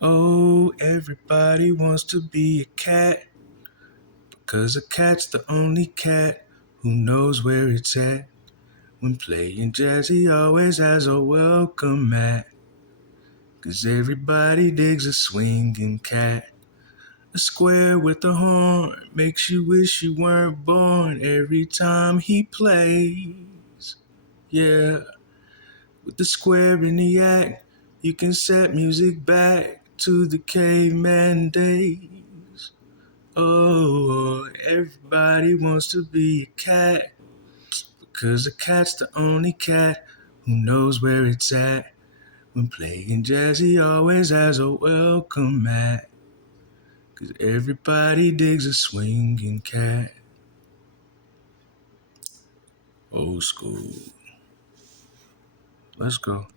Oh, everybody wants to be a cat, because a cat's the only cat who knows where it's at. When playing jazz, he always has a welcome mat, because everybody digs a swinging cat. A square with a horn makes you wish you weren't born every time he plays. Yeah, with the square in the act, you can set music back to the caveman days. Oh, everybody wants to be a cat, because a cat's the only cat who knows where it's at. When playing jazz, he always has a welcome mat, because everybody digs a swinging cat. Old school. Let's go.